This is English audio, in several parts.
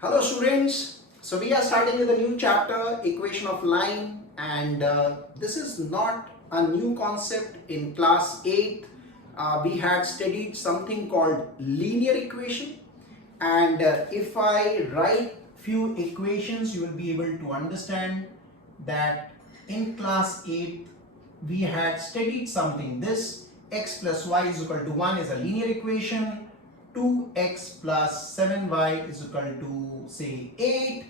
Hello students, so we are starting with a new chapter, equation of line, and this is not a new concept. In class 8 we had studied something called linear equation, and if I write few equations you will be able to understand that in class 8 we had studied something. This x plus y is equal to 1 is a linear equation. 2x plus 7y is equal to say 8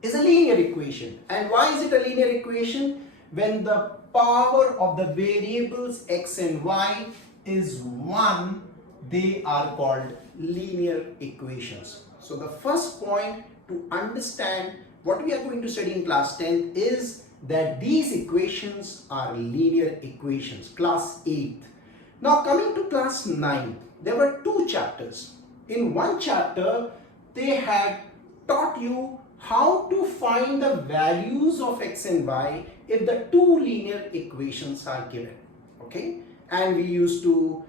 is a linear equation. And why is it a linear equation? When the power of the variables x and y is 1, they are called linear equations. So the first point to understand what we are going to study in class 10 is that these equations are linear equations, class 8. Now coming to class 9, there were two chapters. In one chapter, they had taught you how to find the values of x and y if the two linear equations are given. Okay, and we used to,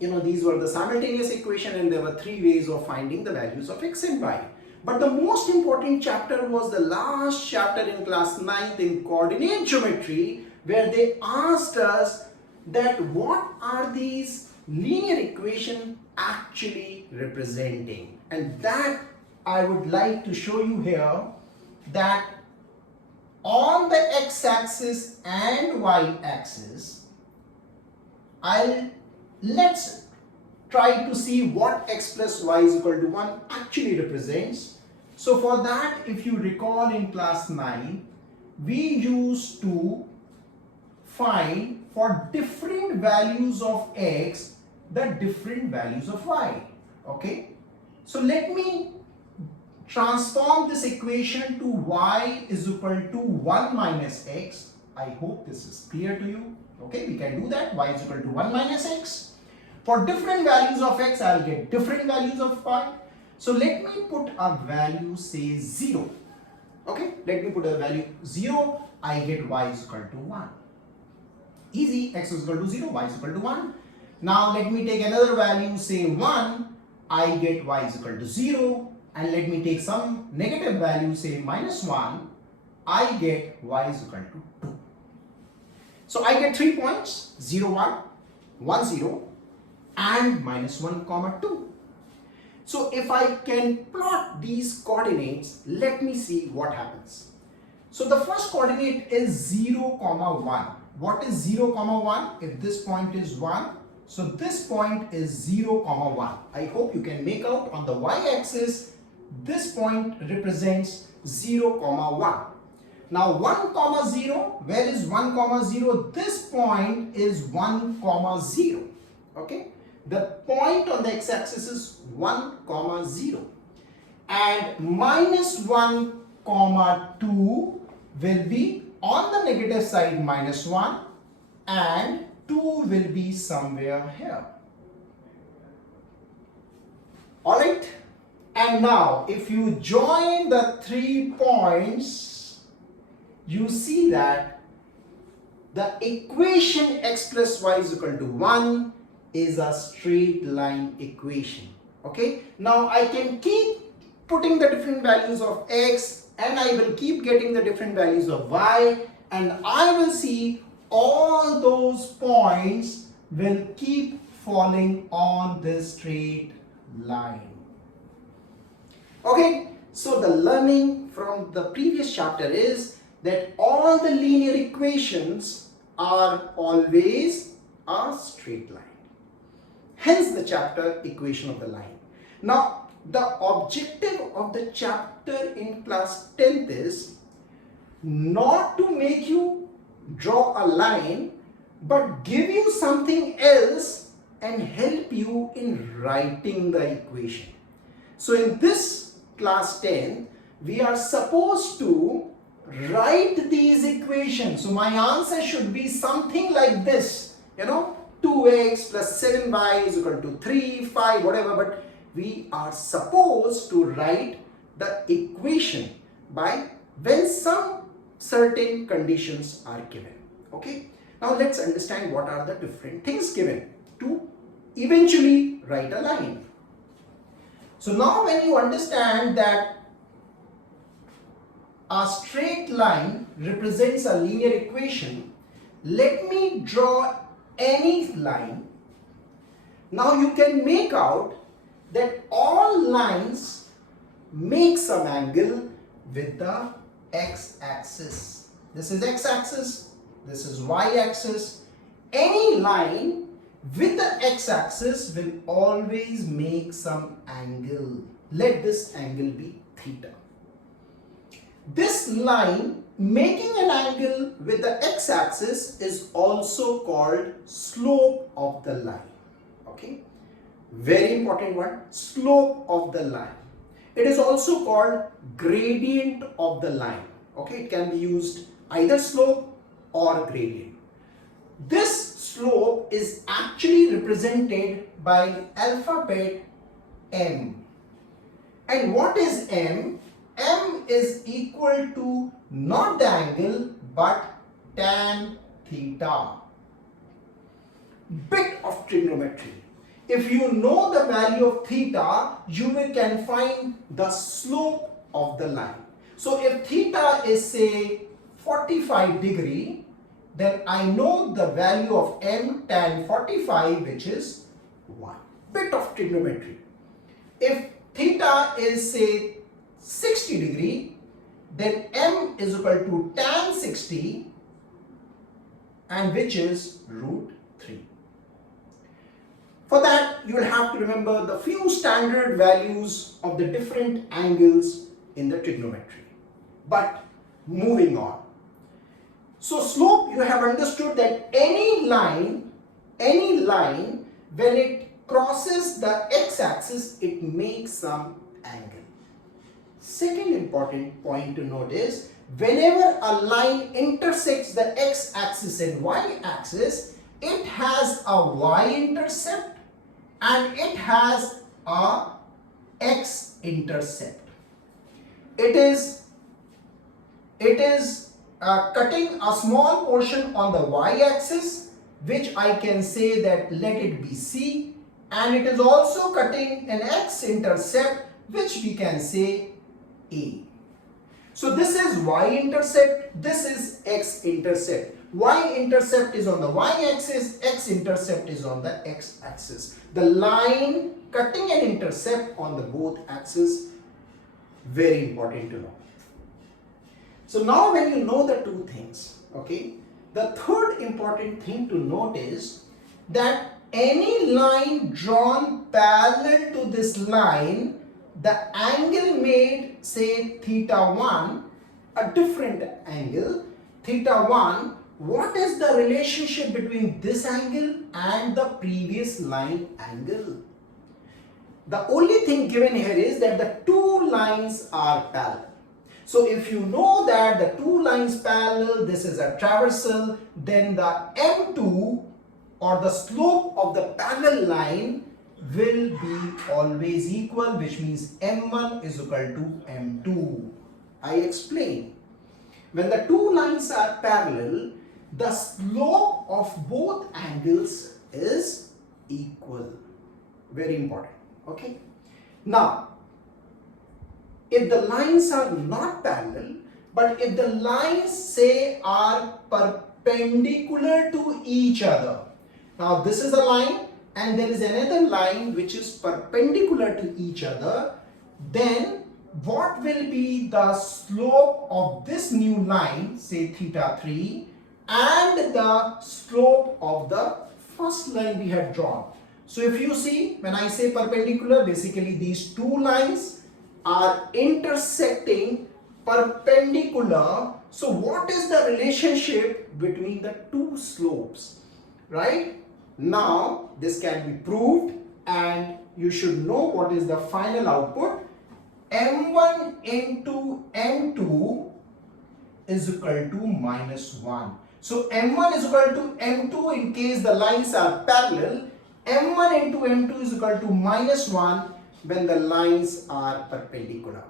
these were the simultaneous equation, and there were three ways of finding the values of x and y. But the most important chapter was the last chapter in class 9th in coordinate geometry, where they asked us that what are these linear equation actually representing. And that I would like to show you here, that on the x-axis and y-axis, let's try to see what x plus y is equal to 1 actually represents. So for that, if you recall in class 9, we used to find for different values of x the different values of y. Okay, so let me transform this equation to y is equal to 1 minus x. I hope this is clear to you. Okay, we can do that. Y is equal to 1 minus x. For different values of x, I'll get different values of y. So let me put a value, say 0. Okay, let me put a value 0. I get y is equal to 1. Easy, x is equal to 0, y is equal to 1. Now let me take another value, say 1, I get y is equal to 0. And let me take some negative value, say minus 1, I get y is equal to 2. So I get 3 points, 0, 1, 1, 0 and minus 1, comma 2. So if I can plot these coordinates, let me see what happens. So the first coordinate is 0, comma 1. What is 0, comma 1? If this point is 1, so this point is 0, comma 1. I hope you can make out on the y-axis, this point represents 0, comma 1. Now 1, comma 0, where is 1, comma 0? This point is 1, comma 0. Okay, the point on the x-axis is 1, comma 0. And minus 1, comma 2 will be on the negative side, minus 1, and 2 will be somewhere here. Alright, and now if you join the 3 points, you see that the equation x plus y is equal to 1 is a straight line equation. Okay, now I can keep putting the different values of x, and I will keep getting the different values of y, and I will see all those points will keep falling on this straight line. Okay, so the learning from the previous chapter is that all the linear equations are always a straight line. Hence the chapter equation of the line. Now the objective of the chapter in class 10th is not to make you draw a line, but give you something else and help you in writing the equation. So in this class 10, we are supposed to write these equations. So my answer should be something like this, 2x plus 7y is equal to 3, 5, whatever, but we are supposed to write the equation by when some certain conditions are given. Okay, now let's understand what are the different things given to eventually write a line. So now when you understand that a straight line represents a linear equation, let me draw any line. Now you can make out that all lines make some angle with the x-axis. This is x-axis, this is y-axis. Any line with the x-axis will always make some angle. Let this angle be theta. This line making an angle with the x-axis is also called slope of the line. Okay, very important one, slope of the line. It is also called gradient of the line. Okay, it can be used either slope or gradient. This slope is actually represented by alphabet m. And what is m? M is equal to not the angle but tan theta. Bit of trigonometry. If you know the value of theta, you can find the slope of the line. So if theta is say 45 degree, then I know the value of m tan 45, which is 1. Bit of trigonometry. If theta is say 60 degree, then m is equal to tan 60, and which is root 3. For that, you will have to remember the few standard values of the different angles in the trigonometry. But moving on. So slope, you have understood that any line, when it crosses the x-axis, it makes some angle. Second important point to note is, whenever a line intersects the x-axis and y-axis, it has a y-intercept and it has a x-intercept. It is cutting a small portion on the y-axis, which I can say that let it be C, and it is also cutting an x-intercept, which we can say A. So this is y-intercept, this is x-intercept. Y-intercept is on the y-axis, x-intercept is on the x-axis. The line cutting an intercept on the both axes, very important to know. So now when you know the two things, okay, the third important thing to note is that any line drawn parallel to this line, the angle made, say theta 1, a different angle, theta 1, what is the relationship between this angle and the previous line angle? The only thing given here is that the two lines are parallel. So if you know that the two lines parallel, this is a traversal, then the M2 or the slope of the parallel line will be always equal, which means M1 is equal to M2. I explain. When the two lines are parallel, the slope of both angles is equal. Very important. Okay. Now, if the lines are not parallel, but if the lines say are perpendicular to each other. Now this is a line and there is another line which is perpendicular to each other, then what will be the slope of this new line, say theta 3, and the slope of the first line we had drawn. So if you see, when I say perpendicular, basically these two lines are intersecting perpendicular. So what is the relationship between the two slopes, right? Now this can be proved and you should know what is the final output. M1 into M2 is equal to -1. So M1 is equal to M2 in case the lines are parallel. M1 into M2 is equal to -1 when the lines are perpendicular.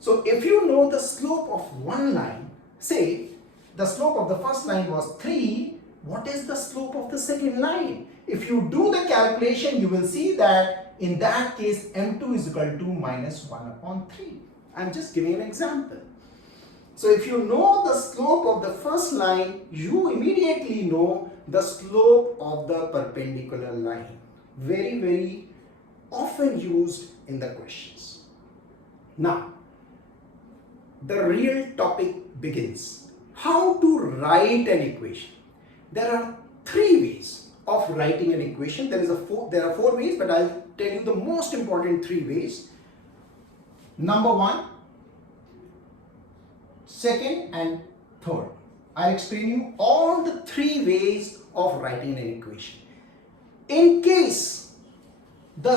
So if you know the slope of one line, say the slope of the first line was 3, what is the slope of the second line? If you do the calculation, you will see that in that case m2 is equal to minus 1 upon 3. I'm just giving an example. So if you know the slope of the first line, you immediately know the slope of the perpendicular line. Very, very often used in the questions. Now, the real topic begins. How to write an equation? There are 3 ways of writing an equation. There are 4 ways, but I'll tell you the most important 3 ways. Number 1, second and third. I'll explain you all the 3 ways of writing an equation. In case the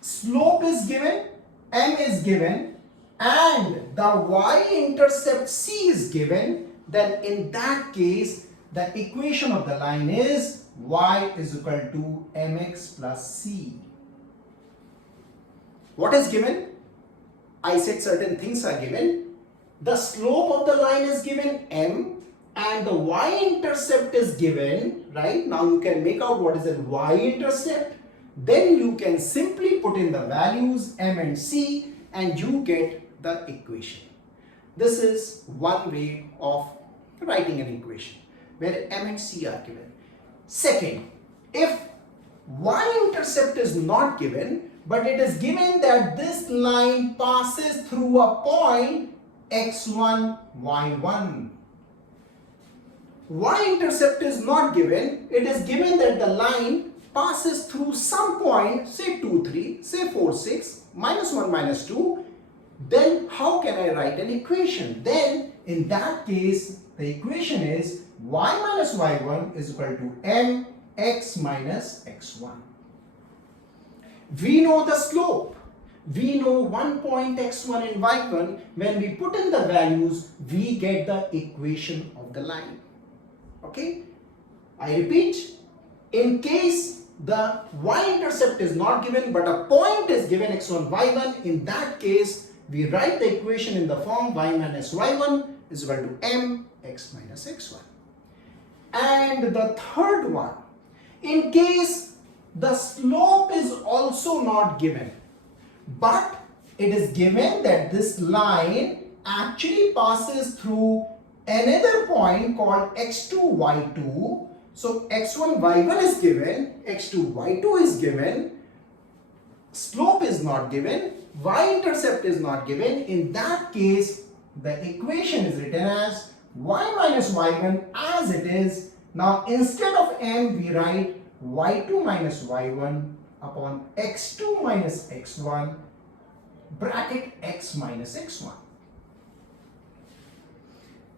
slope is given, m is given, and the y-intercept c is given, then in that case the equation of the line is y is equal to mx plus c. What is given? I said certain things are given. The slope of the line is given m and the y-intercept is given, right? Now you can make out what is a y-intercept. Then you can simply put in the values m and c and you get the equation. This is one way of writing an equation where m and c are given. Second, if y-intercept is not given, but it is given that this line passes through a point x1, y1. Y-intercept is not given, it is given that the line passes through some point, say 2, 3, say 4, 6, minus 1, minus 2, then how can I write an equation? Then in that case, the equation is y minus y1 is equal to mx minus x1. We know the slope. We know one point x1 and y1. When we put in the values, we get the equation of the line. Okay? I repeat, in case the y-intercept is not given but a point is given x1, y1, in that case we write the equation in the form y minus y1 is equal to mx minus x1. And the third one, in case the slope is also not given, but it is given that this line actually passes through another point called x2, y2. So x1, y1 is given, x2, y2 is given, slope is not given, y-intercept is not given. In that case, the equation is written as y minus y1 as it is. Now instead of m, we write y2 minus y1 upon x2 minus x1 bracket x minus x1.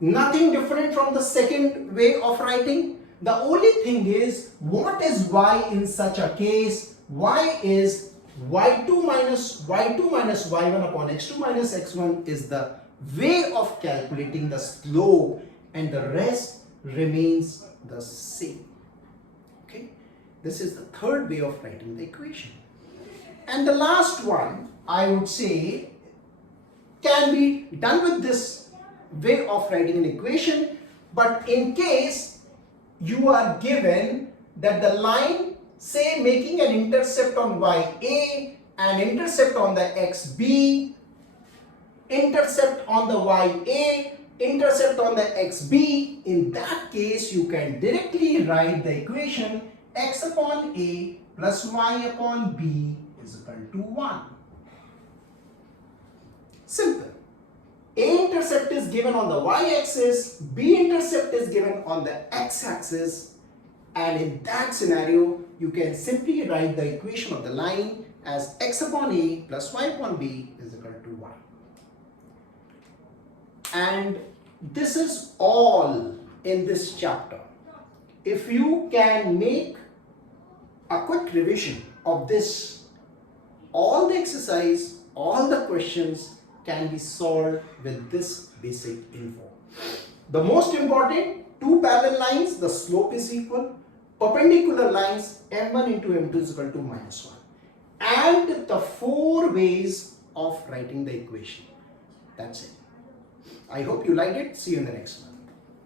Nothing different from the second way of writing. The only thing is, what is y in such a case? Y is y2 minus y1 upon x2 minus x1 is the way of calculating the slope, and the rest remains the same. Okay, this is the third way of writing the equation. And the last one, I would say, can be done with this way of writing an equation, but in case you are given that the line, say, making an intercept on ya, an intercept on the xb, intercept on the ya, intercept on the xb, in that case you can directly write the equation x upon a plus y upon b is equal to 1. Simple. A-intercept is given on the y-axis, B-intercept is given on the x-axis, and in that scenario, you can simply write the equation of the line as x upon a plus y upon b is equal to 1. And this is all in this chapter. If you can make a quick revision of this, all the exercise, all the questions can be solved with this basic info. The most important, two parallel lines, the slope is equal. Perpendicular lines, m1 into m2 is equal to minus 1. And the 4 ways of writing the equation. That's it. I hope you liked it. See you in the next one.